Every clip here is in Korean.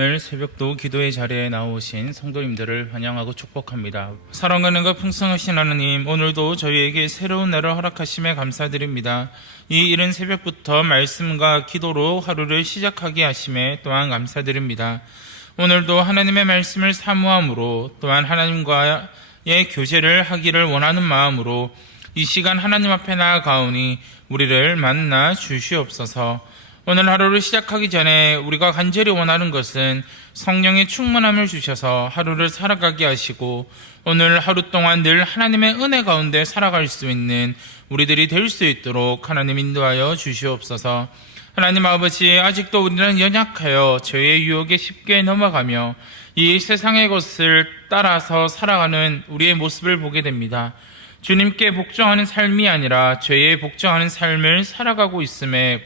오늘 새벽도 기도의 자리에 나오신 성도님들을 환영하고 축복합니다. 사랑하는 것 풍성하신 하나님, 오늘도 저희에게 새로운 날을 허락하심에 감사드립니다. 이 이른 새벽부터 말씀과 기도로 하루를 시작하게 하심에 또한 감사드립니다. 오늘도 하나님의 말씀을 사모함으로 또한 하나님과의 교제를 하기를 원하는 마음으로 이 시간 하나님 앞에 나아가오니 우리를 만나 주시옵소서. 오늘 하루를 시작하기 전에 우리가 간절히 원하는 것은 성령의 충만함을 주셔서 하루를 살아가게 하시고 오늘 하루 동안 늘 하나님의 은혜 가운데 살아갈 수 있는 우리들이 될 수 있도록 하나님 인도하여 주시옵소서. 하나님 아버지, 아직도 우리는 연약하여 죄의 유혹에 쉽게 넘어가며 이 세상의 것을 따라서 살아가는 우리의 모습을 보게 됩니다. 주님께 복종하는 삶이 아니라 죄에 복종하는 삶을 살아가고 있음을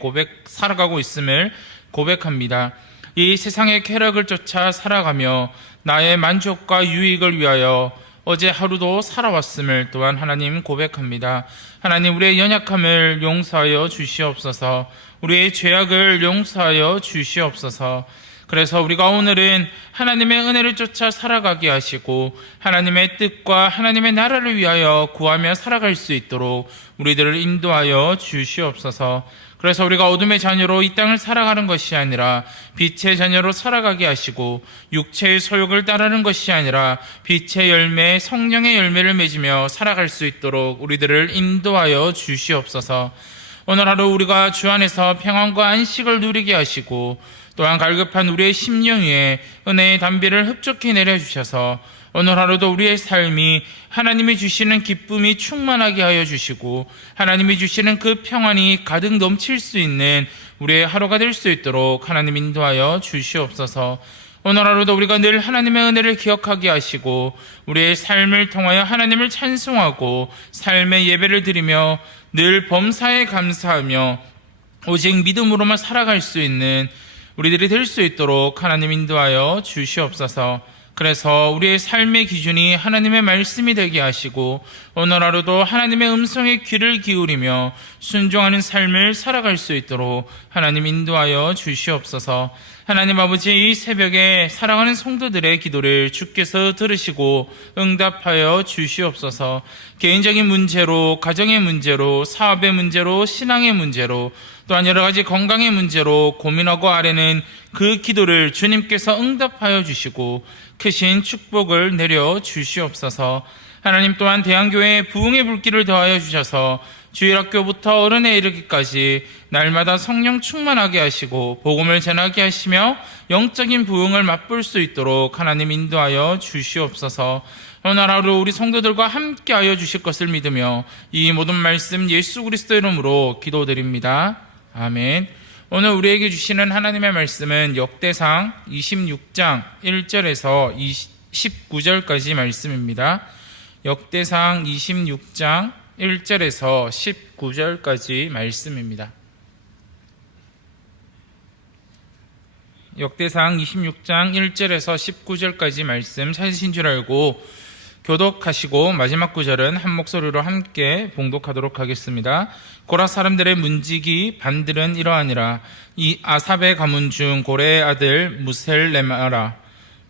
고백합니다. 이 세상의 쾌락을 쫓아 살아가며 나의 만족과 유익을 위하여 어제 하루도 살아왔음을 또한 하나님 고백합니다. 하나님, 우리의 연약함을 용서하여 주시옵소서. 우리의 죄악을 용서하여 주시옵소서. 그래서 우리가 오늘은 하나님의 은혜를 쫓아 살아가게 하시고 하나님의 뜻과 하나님의 나라를 위하여 구하며 살아갈 수 있도록 우리들을 인도하여 주시옵소서. 그래서 우리가 어둠의 자녀로 이 땅을 살아가는 것이 아니라 빛의 자녀로 살아가게 하시고 육체의 소욕을 따르는 것이 아니라 빛의 열매, 성령의 열매를 맺으며 살아갈 수 있도록 우리들을 인도하여 주시옵소서. 오늘 하루 우리가 주 안에서 평안과 안식을 누리게 하시고 또한 갈급한 우리의 심령 위에 은혜의 담비를 흡족히 내려주셔서 오늘 하루도 우리의 삶이 하나님이 주시는 기쁨이 충만하게 하여 주시고 하나님이 주시는 그 평안이 가득 넘칠 수 있는 우리의 하루가 될 수 있도록 하나님 인도하여 주시옵소서. 오늘 하루도 우리가 늘 하나님의 은혜를 기억하게 하시고 우리의 삶을 통하여 하나님을 찬송하고 삶의 예배를 드리며 늘 범사에 감사하며 오직 믿음으로만 살아갈 수 있는 우리들이 될 수 있도록 하나님 인도하여 주시옵소서. 그래서 우리의 삶의 기준이 하나님의 말씀이 되게 하시고 오늘 하루도 하나님의 음성에 귀를 기울이며 순종하는 삶을 살아갈 수 있도록 하나님 인도하여 주시옵소서. 하나님 아버지, 이 새벽에 사랑하는 성도들의 기도를 주께서 들으시고 응답하여 주시옵소서. 개인적인 문제로, 가정의 문제로, 사업의 문제로, 신앙의 문제로, 또한 여러 가지 건강의 문제로 고민하고 아뢰는 그 기도를 주님께서 응답하여 주시고 크신 축복을 내려 주시옵소서. 하나님 또한 대한교회에 부흥의 불길을 더하여 주셔서 주일학교부터 어른에 이르기까지 날마다 성령 충만하게 하시고 복음을 전하게 하시며 영적인 부흥을 맛볼 수 있도록 하나님 인도하여 주시옵소서. 오늘 하루 우리 성도들과 함께하여 주실 것을 믿으며 이 모든 말씀 예수 그리스도 이름으로 기도드립니다. 아멘. 오늘 우리에게 주시는 하나님의 말씀은 역대상 26장 1절에서 19절까지 말씀입니다. 역대상 26장 1절에서 19절까지 말씀입니다. 역대상 26장 1절에서 19절까지 말씀 찾으신 줄 알고 교독하시고 마지막 구절은 한 목소리로 함께 봉독하도록 하겠습니다. 고라 사람들의 문지기 반들은 이러하니라. 이 아삽의 가문 중 고레의 아들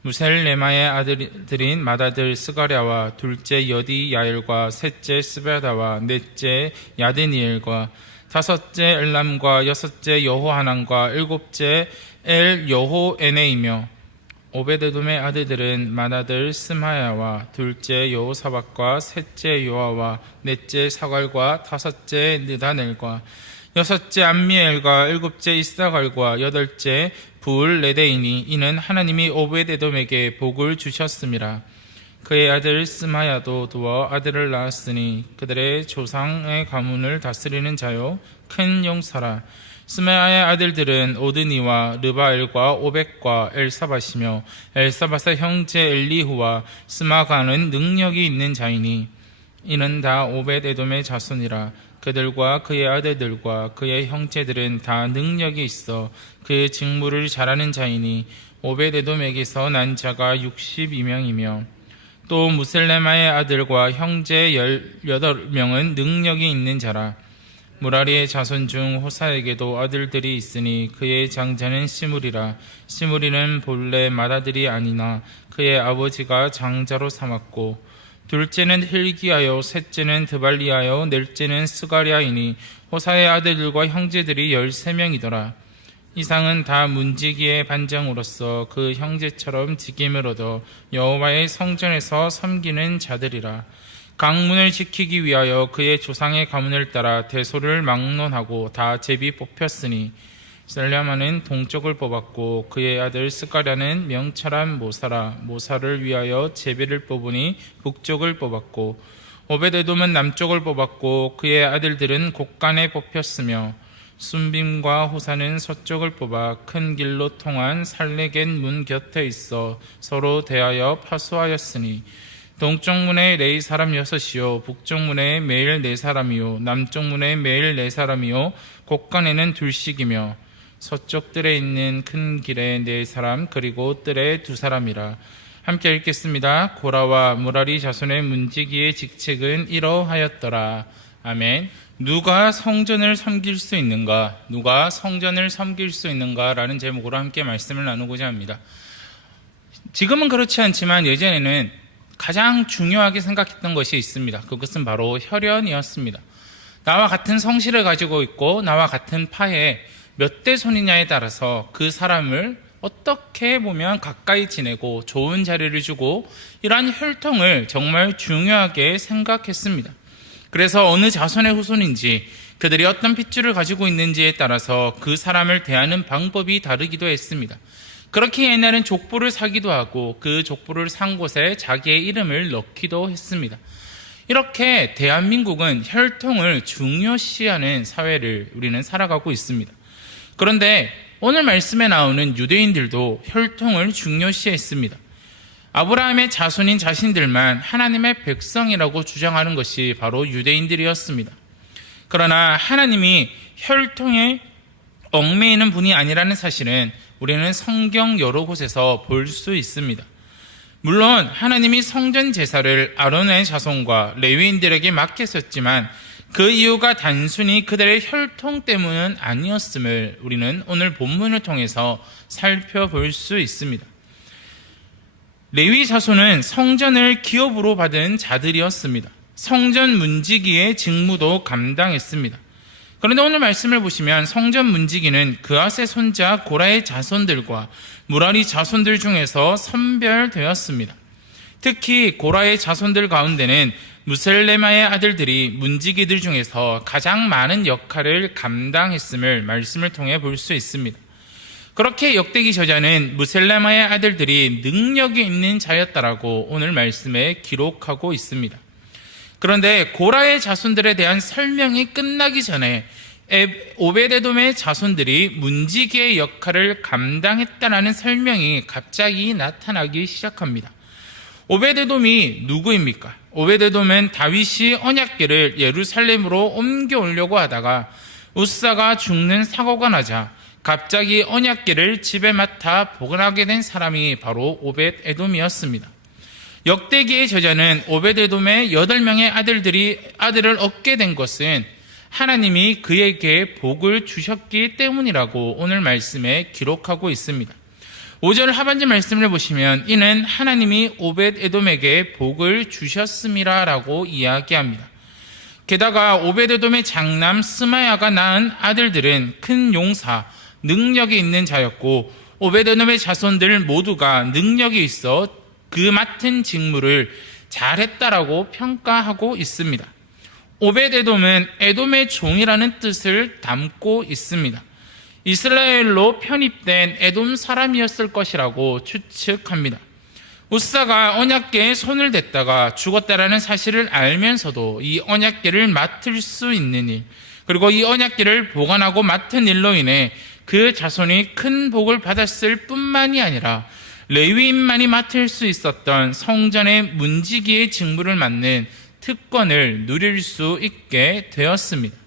무셀레마의 아들인 맏아들 스가랴와 둘째 여디야엘과 셋째 스베다와 넷째 야드니엘과 다섯째 엘람과 여섯째 여호하난과 일곱째 엘 여호에네이며 오베데돔의 아들들은 맏아들 스마야와 둘째 여호사밧과 셋째 요아와 넷째 사갈과 다섯째 느다넬과 여섯째 암미엘과 일곱째 이사갈과 여덟째 부울레데이니 이는 하나님이 오베데돔에게 복을 주셨음이라. 그의 아들 스마야도 두어 아들을 낳았으니 그들의 조상의 가문을 다스리는 자요 큰 용사라. 스마야의 아들들은 오드니와 르바엘과 오벡과 엘사밧이며 엘사밧의 형제 엘리후와 스마가는 능력이 있는 자이니 이는 다 오벳에돔의 자손이라. 그들과 그의 아들들과 그의 형제들은 다 능력이 있어 그 직무를 잘하는 자이니 오벳에돔에게서 난 자가 62명이며 또 무셀레마의 아들과 형제 18명은 능력이 있는 자라. 무라리의 자손 중 호사에게도 아들들이 있으니 그의 장자는 시므리라. 시므리는 본래 맏아들이 아니나 그의 아버지가 장자로 삼았고, 둘째는 힐기하여, 셋째는 드발리하여, 넷째는 스가랴이니 호사의 아들들과 형제들이 13명이더라. 이상은 다 문지기의 반장으로서 그 형제처럼 직임을 얻어 여호와의 성전에서 섬기는 자들이라. 강문을 지키기 위하여 그의 조상의 가문을 따라 대소를 막론하고 다 제비 뽑혔으니, 셀랴마는 동쪽을 뽑았고 그의 아들 스가랴는 명철한 모사를 위하여 제비를 뽑으니 북쪽을 뽑았고, 오벳에돔은 남쪽을 뽑았고 그의 아들들은 곡간에 뽑혔으며, 순빔과 호사는 서쪽을 뽑아 큰 길로 통한 살레겐 문 곁에 있어 서로 대하여 파수하였으니, 동쪽 문에 레이 사람 6이요 북쪽 문에 매일 4사람이요 남쪽 문에 매일 4사람이요 곡간에는 둘씩이며, 서쪽 뜰에 있는 큰 길에 4사람 그리고 뜰에 2사람이라. 함께 읽겠습니다. 고라와 무라리 자손의 문지기의 직책은 이러하였더라. 아멘. 누가 성전을 섬길 수 있는가? 누가 성전을 섬길 수 있는가? 라는 제목으로 함께 말씀을 나누고자 합니다. 지금은 그렇지 않지만 예전에는 가장 중요하게 생각했던 것이 있습니다. 그것은 바로 혈연이었습니다. 나와 같은 성실을 가지고 있고 나와 같은 파에 몇 대 손이냐에 따라서 그 사람을 어떻게 보면 가까이 지내고 좋은 자리를 주고, 이러한 혈통을 정말 중요하게 생각했습니다. 그래서 어느 자손의 후손인지, 그들이 어떤 핏줄을 가지고 있는지에 따라서 그 사람을 대하는 방법이 다르기도 했습니다. 그렇게 옛날엔 족보를 사기도 하고 그 족보를 산 곳에 자기의 이름을 넣기도 했습니다. 이렇게 대한민국은 혈통을 중요시하는 사회를 우리는 살아가고 있습니다. 그런데 오늘 말씀에 나오는 유대인들도 혈통을 중요시했습니다. 아브라함의 자손인 자신들만 하나님의 백성이라고 주장하는 것이 바로 유대인들이었습니다. 그러나 하나님이 혈통에 얽매이는 분이 아니라는 사실은 우리는 성경 여러 곳에서 볼 수 있습니다. 물론 하나님이 성전 제사를 아론의 자손과 레위인들에게 맡겼었지만 그 이유가 단순히 그들의 혈통 때문은 아니었음을 우리는 오늘 본문을 통해서 살펴볼 수 있습니다. 레위 자손은 성전을 기업으로 받은 자들이었습니다. 성전 문지기의 직무도 감당했습니다. 그런데 오늘 말씀을 보시면 성전 문지기는 그앗의 손자 고라의 자손들과 무라리 자손들 중에서 선별되었습니다. 특히 고라의 자손들 가운데는 무셀레마의 아들들이 문지기들 중에서 가장 많은 역할을 감당했음을 말씀을 통해 볼 수 있습니다. 그렇게 역대기 저자는 무셀레마의 아들들이 능력이 있는 자였다라고 오늘 말씀에 기록하고 있습니다. 그런데 고라의 자손들에 대한 설명이 끝나기 전에 오벳에돔의 자손들이 문지기의 역할을 감당했다라는 설명이 갑자기 나타나기 시작합니다. 오벳에돔이 누구입니까? 오벳에돔은 다윗이 언약궤를 예루살렘으로 옮겨오려고 하다가 우사가 죽는 사고가 나자 갑자기 언약궤를 집에 맡아 보관하게 된 사람이 바로 오벳에돔이었습니다. 역대기의 저자는 오벳에돔의 8명의 아들을 얻게 된 것은 하나님이 그에게 복을 주셨기 때문이라고 오늘 말씀에 기록하고 있습니다. 5절 하반절 말씀을 보시면 이는 하나님이 오벳에돔에게 복을 주셨음이라라고 이야기합니다. 게다가 오벳에돔의 장남 스마야가 낳은 아들들은 큰 용사, 능력이 있는 자였고 오벳에돔의 자손들 모두가 능력이 있어 그 맡은 직무를 잘했다라고 평가하고 있습니다. 오벳에돔은 에돔의 종이라는 뜻을 담고 있습니다. 이스라엘로 편입된 에돔 사람이었을 것이라고 추측합니다. 우사가 언약궤에 손을 댔다가 죽었다라는 사실을 알면서도 이 언약궤를 맡을 수 있는 일, 그리고 이 언약궤를 보관하고 맡은 일로 인해 그 자손이 큰 복을 받았을 뿐만이 아니라 레위인만이 맡을 수 있었던 성전의 문지기의 직무를 맡는 특권을 누릴 수 있게 되었습니다.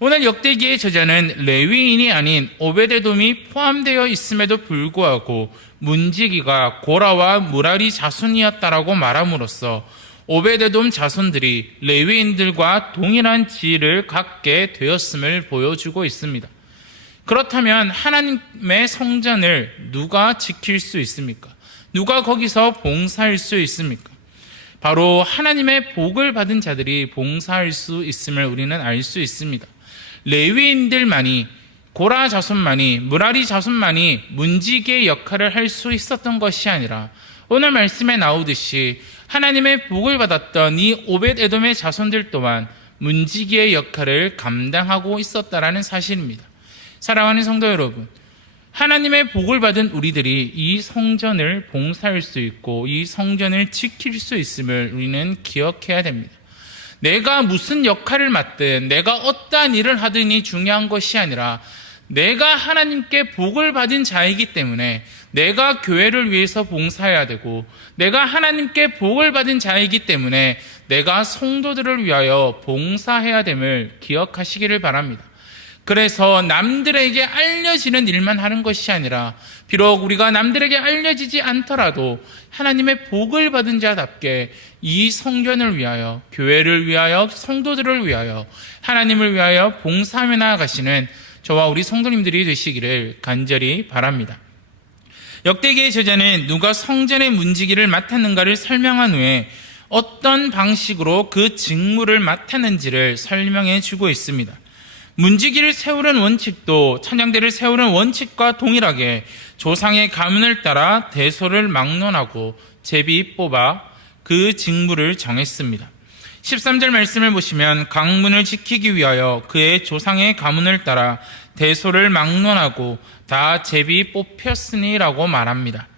오늘 역대기의 저자는 레위인이 아닌 오벳에돔이 포함되어 있음에도 불구하고 문지기가 고라와 무라리 자손이었다라고 말함으로써 오베데돔 자손들이 레위인들과 동일한 지위를 갖게 되었음을 보여주고 있습니다. 그렇다면 하나님의 성전을 누가 지킬 수 있습니까? 누가 거기서 봉사할 수 있습니까? 바로 하나님의 복을 받은 자들이 봉사할 수 있음을 우리는 알 수 있습니다. 레위인들만이, 고라 자손만이, 무라리 자손만이 문지기의 역할을 할 수 있었던 것이 아니라 오늘 말씀에 나오듯이 하나님의 복을 받았던 이 오벳에돔의 자손들 또한 문지기의 역할을 감당하고 있었다라는 사실입니다. 사랑하는 성도 여러분, 하나님의 복을 받은 우리들이 이 성전을 봉사할 수 있고 이 성전을 지킬 수 있음을 우리는 기억해야 됩니다. 내가 무슨 역할을 맡든, 내가 어떠한 일을 하든이 중요한 것이 아니라 내가 하나님께 복을 받은 자이기 때문에 내가 교회를 위해서 봉사해야 되고, 내가 하나님께 복을 받은 자이기 때문에 내가 성도들을 위하여 봉사해야 됨을 기억하시기를 바랍니다. 그래서 남들에게 알려지는 일만 하는 것이 아니라, 비록 우리가 남들에게 알려지지 않더라도 하나님의 복을 받은 자답게 이 성전을 위하여, 교회를 위하여, 성도들을 위하여, 하나님을 위하여 봉사하며 나아가시는 저와 우리 성도님들이 되시기를 간절히 바랍니다. 역대기의 저자는 누가 성전의 문지기를 맡았는가를 설명한 후에 어떤 방식으로 그 직무를 맡았는지를 설명해 주고 있습니다. 문지기를 세우는 원칙도 찬양대를 세우는 원칙과 동일하게 조상의 가문을 따라 대소를 막론하고 제비 뽑아 그 직무를 정했습니다. 13절 말씀을 보시면 강문을 지키기 위하여 그의 조상의 가문을 따라 대소를 막론하고 다 제비 뽑혔으니라고 말합니다.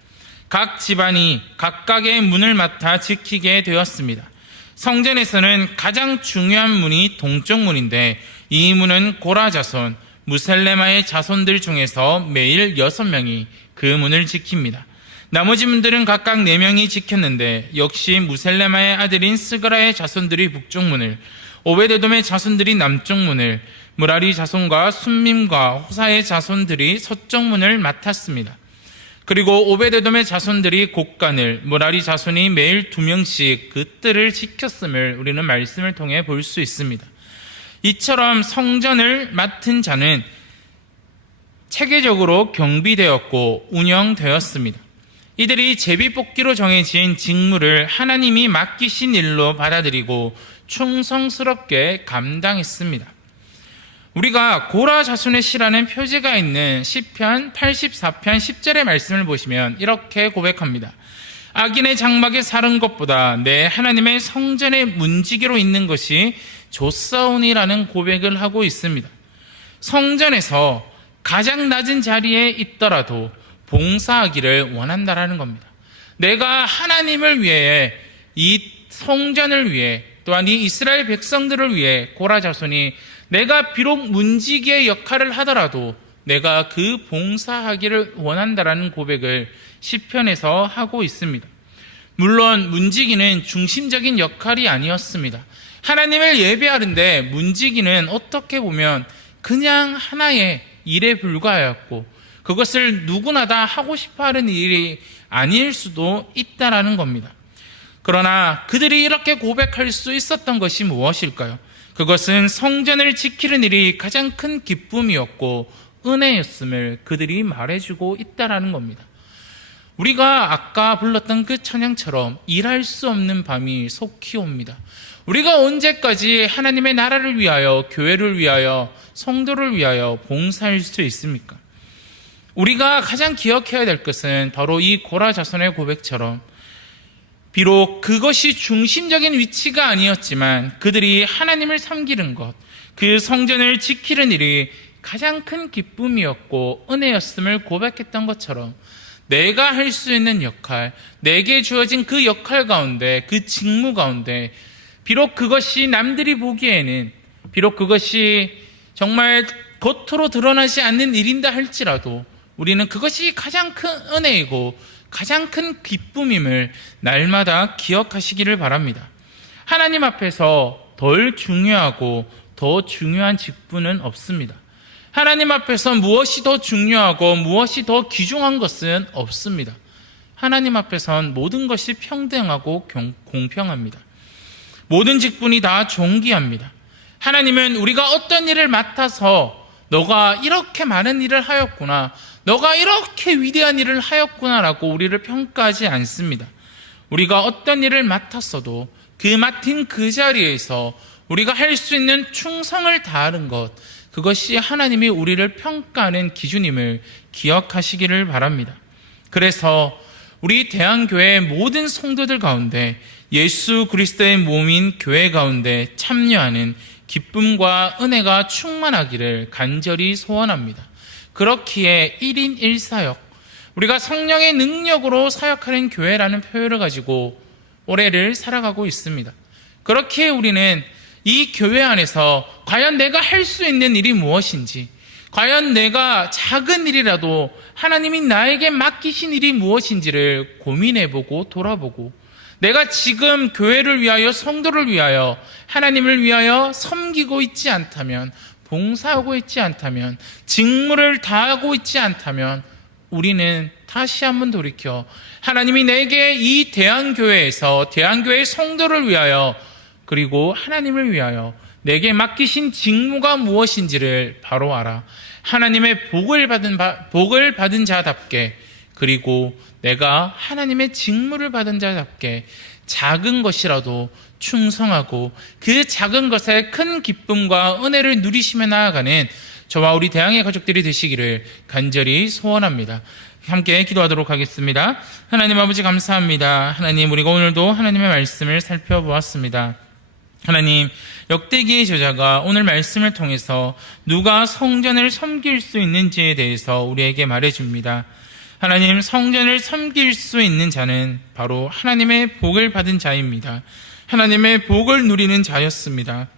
각 집안이 각각의 문을 맡아 지키게 되었습니다. 성전에서는 가장 중요한 문이 동쪽 문인데 이 문은 고라 자손, 무셀레마의 자손들 중에서 매일 6명이 그 문을 지킵니다. 나머지 문들은 각각 4명이 지켰는데 역시 무셀레마의 아들인 스가라의 자손들이 북쪽 문을, 오베데돔의 자손들이 남쪽 문을, 무라리 자손과 순밈과 호사의 자손들이 서쪽 문을 맡았습니다. 그리고 오베데돔의 자손들이 곳간을, 무라리 자손이 매일 2명씩 그 뜰을 지켰음을 우리는 말씀을 통해 볼 수 있습니다. 이처럼 성전을 맡은 자는 체계적으로 경비되었고 운영되었습니다. 이들이 제비뽑기로 정해진 직무를 하나님이 맡기신 일로 받아들이고 충성스럽게 감당했습니다. 우리가 고라 자손의 시라는 표제가 있는 시편 84편 10절의 말씀을 보시면 이렇게 고백합니다. 악인의 장막에 사는 것보다 내 하나님의 성전의 문지기로 있는 것이 좋사오니라는 고백을 하고 있습니다. 성전에서 가장 낮은 자리에 있더라도 봉사하기를 원한다라는 겁니다. 내가 하나님을 위해, 이 성전을 위해, 또한 이 이스라엘 백성들을 위해 고라 자손이 내가 비록 문지기의 역할을 하더라도 내가 그 봉사하기를 원한다라는 고백을 시편에서 하고 있습니다. 물론 문지기는 중심적인 역할이 아니었습니다. 하나님을 예배하는데 문지기는 어떻게 보면 그냥 하나의 일에 불과하였고 그것을 누구나 다 하고 싶어하는 일이 아닐 수도 있다라는 겁니다. 그러나 그들이 이렇게 고백할 수 있었던 것이 무엇일까요? 그것은 성전을 지키는 일이 가장 큰 기쁨이었고 은혜였음을 그들이 말해주고 있다라는 겁니다. 우리가 아까 불렀던 그 찬양처럼 일할 수 없는 밤이 속히 옵니다. 우리가 언제까지 하나님의 나라를 위하여, 교회를 위하여, 성도를 위하여 봉사할 수 있습니까? 우리가 가장 기억해야 될 것은 바로 이 고라 자손의 고백처럼 비록 그것이 중심적인 위치가 아니었지만 그들이 하나님을 섬기는 것, 그 성전을 지키는 일이 가장 큰 기쁨이었고 은혜였음을 고백했던 것처럼 내가 할 수 있는 역할, 내게 주어진 그 역할 가운데, 그 직무 가운데 비록 그것이 남들이 보기에는, 비록 그것이 정말 겉으로 드러나지 않는 일인다 할지라도 우리는 그것이 가장 큰 은혜이고 가장 큰 기쁨임을 날마다 기억하시기를 바랍니다. 하나님 앞에서 덜 중요하고 더 중요한 직분은 없습니다. 하나님 앞에서 무엇이 더 중요하고 무엇이 더 귀중한 것은 없습니다. 하나님 앞에선 모든 것이 평등하고 공평합니다. 모든 직분이 다 존귀합니다. 하나님은 우리가 어떤 일을 맡아서 너가 이렇게 많은 일을 하였구나, 너가 이렇게 위대한 일을 하였구나라고 우리를 평가하지 않습니다. 우리가 어떤 일을 맡았어도 그 맡은 그 자리에서 우리가 할 수 있는 충성을 다하는 것, 그것이 하나님이 우리를 평가하는 기준임을 기억하시기를 바랍니다. 그래서 우리 대한교회의 모든 성도들 가운데 예수 그리스도의 몸인 교회 가운데 참여하는 기쁨과 은혜가 충만하기를 간절히 소원합니다. 그렇기에 1인 1사역, 우리가 성령의 능력으로 사역하는 교회라는 표현을 가지고 올해를 살아가고 있습니다. 그렇기에 우리는 이 교회 안에서 과연 내가 할 수 있는 일이 무엇인지, 과연 내가 작은 일이라도 하나님이 나에게 맡기신 일이 무엇인지를 고민해보고 돌아보고, 내가 지금 교회를 위하여, 성도를 위하여, 하나님을 위하여 섬기고 있지 않다면, 봉사하고 있지 않다면, 직무를 다하고 있지 않다면 우리는 다시 한번 돌이켜 하나님이 내게 이 대한교회에서 대한교회의 성도를 위하여, 그리고 하나님을 위하여 내게 맡기신 직무가 무엇인지를 바로 알아 하나님의 복을 받은 자답게, 그리고 내가 하나님의 직무를 받은 자답게 작은 것이라도 충성하고 그 작은 것에 큰 기쁨과 은혜를 누리시며 나아가는 저와 우리 대항의 가족들이 되시기를 간절히 소원합니다. 함께 기도하도록 하겠습니다. 하나님 아버지 감사합니다. 하나님, 우리가 오늘도 하나님의 말씀을 살펴보았습니다. 하나님, 역대기의 저자가 오늘 말씀을 통해서 누가 성전을 섬길 수 있는지에 대해서 우리에게 말해줍니다. 하나님, 성전을 섬길 수 있는 자는 바로 하나님의 복을 받은 자입니다. 하나님의 복을 누리는 자였습니다.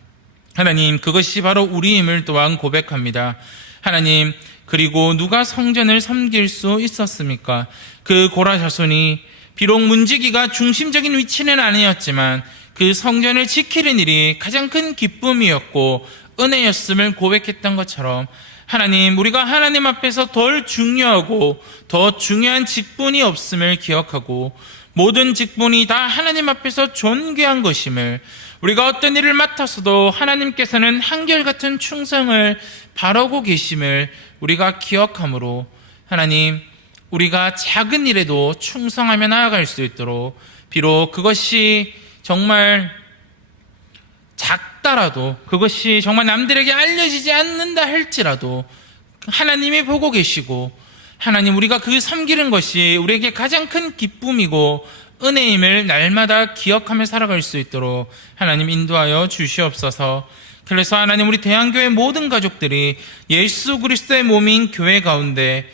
하나님, 그것이 바로 우리임을 또한 고백합니다. 하나님, 그리고 누가 성전을 섬길 수 있었습니까? 그 고라 자손이 비록 문지기가 중심적인 위치는 아니었지만 그 성전을 지키는 일이 가장 큰 기쁨이었고 은혜였음을 고백했던 것처럼, 하나님, 우리가 하나님 앞에서 덜 중요하고 더 중요한 직분이 없음을 기억하고 모든 직분이 다 하나님 앞에서 존귀한 것임을, 우리가 어떤 일을 맡아서도 하나님께서는 한결같은 충성을 바라고 계심을 우리가 기억함으로, 하나님, 우리가 작은 일에도 충성하며 나아갈 수 있도록, 비록 그것이 정말 작다라도, 그것이 정말 남들에게 알려지지 않는다 할지라도 하나님이 보고 계시고, 하나님, 우리가 그 섬기는 것이 우리에게 가장 큰 기쁨이고 은혜임을 날마다 기억하며 살아갈 수 있도록 하나님 인도하여 주시옵소서. 그래서 하나님, 우리 대한교회 모든 가족들이 예수 그리스도의 몸인 교회 가운데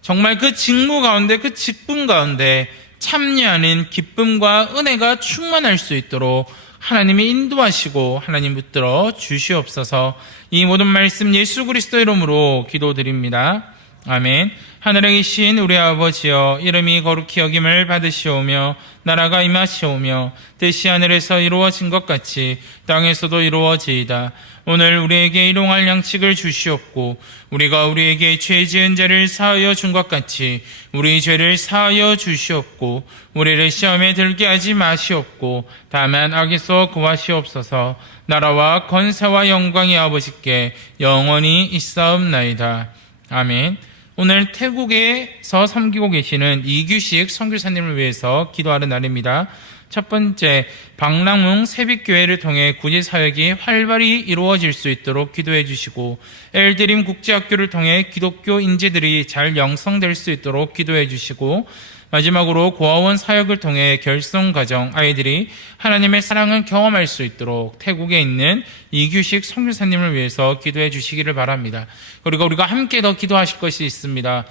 정말 그 직무 가운데, 그 직분 가운데 참여하는 기쁨과 은혜가 충만할 수 있도록 하나님이 인도하시고 하나님 붙들어 주시옵소서. 이 모든 말씀 예수 그리스도 이름으로 기도드립니다. 아멘. 하늘에 계신 우리 아버지여, 이름이 거룩히 여김을 받으시오며 나라가 임하시오며 뜻이 하늘에서 이루어진 것 같이 땅에서도 이루어지이다. 오늘 우리에게 일용할 양식을 주시옵고 우리가 우리에게 죄 지은 자를 사하여 준 것 같이 우리 죄를 사하여 주시옵고 우리를 시험에 들게 하지 마시옵고 다만 악에서 구하시옵소서. 나라와 권세와 영광이 아버지께 영원히 있사옵나이다. 아멘. 오늘 태국에서 섬기고 계시는 이규식 선교사님을 위해서 기도하는 날입니다. 첫 번째, 박랑웅 새빛교회를 통해 구제 사역이 활발히 이루어질 수 있도록 기도해 주시고, 엘드림 국제학교를 통해 기독교 인재들이 잘 양성될 수 있도록 기도해 주시고, 마지막으로 고아원 사역을 통해 결손가정 아이들이 하나님의 사랑을 경험할 수 있도록 태국에 있는 이규식 선교사님을 위해서 기도해 주시기를 바랍니다. 그리고 우리가 함께 더 기도하실 것이 있습니다.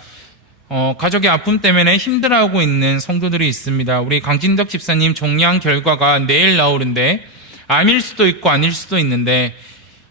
가족의 아픔 때문에 힘들어하고 있는 성도들이 있습니다. 우리 강진덕 집사님 종양 결과가 내일 나오는데 암일 수도 있고 아닐 수도 있는데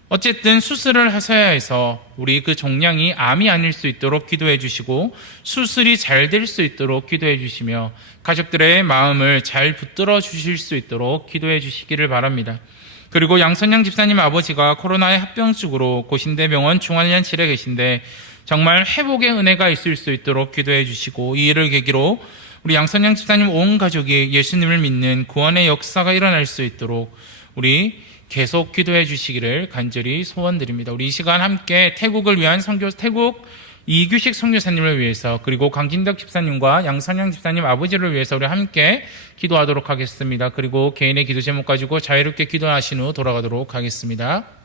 어쨌든 수술을 하셔야 해서 우리 그 종양이 암이 아닐 수 있도록 기도해 주시고 수술이 잘 될 수 있도록 기도해 주시며 가족들의 마음을 잘 붙들어 주실 수 있도록 기도해 주시기를 바랍니다. 그리고 양선영 집사님 아버지가 코로나의 합병증으로 고신대병원 중환자실에 계신데 정말 회복의 은혜가 있을 수 있도록 기도해 주시고, 이 일을 계기로 우리 양선영 집사님 온 가족이 예수님을 믿는 구원의 역사가 일어날 수 있도록 우리 계속 기도해 주시기를 간절히 소원드립니다. 우리 이 시간 함께 태국을 위한 태국 이규식 선교사님을 위해서, 그리고 강진덕 집사님과 양선영 집사님 아버지를 위해서 우리 함께 기도하도록 하겠습니다. 그리고 개인의 기도 제목 가지고 자유롭게 기도하신 후 돌아가도록 하겠습니다.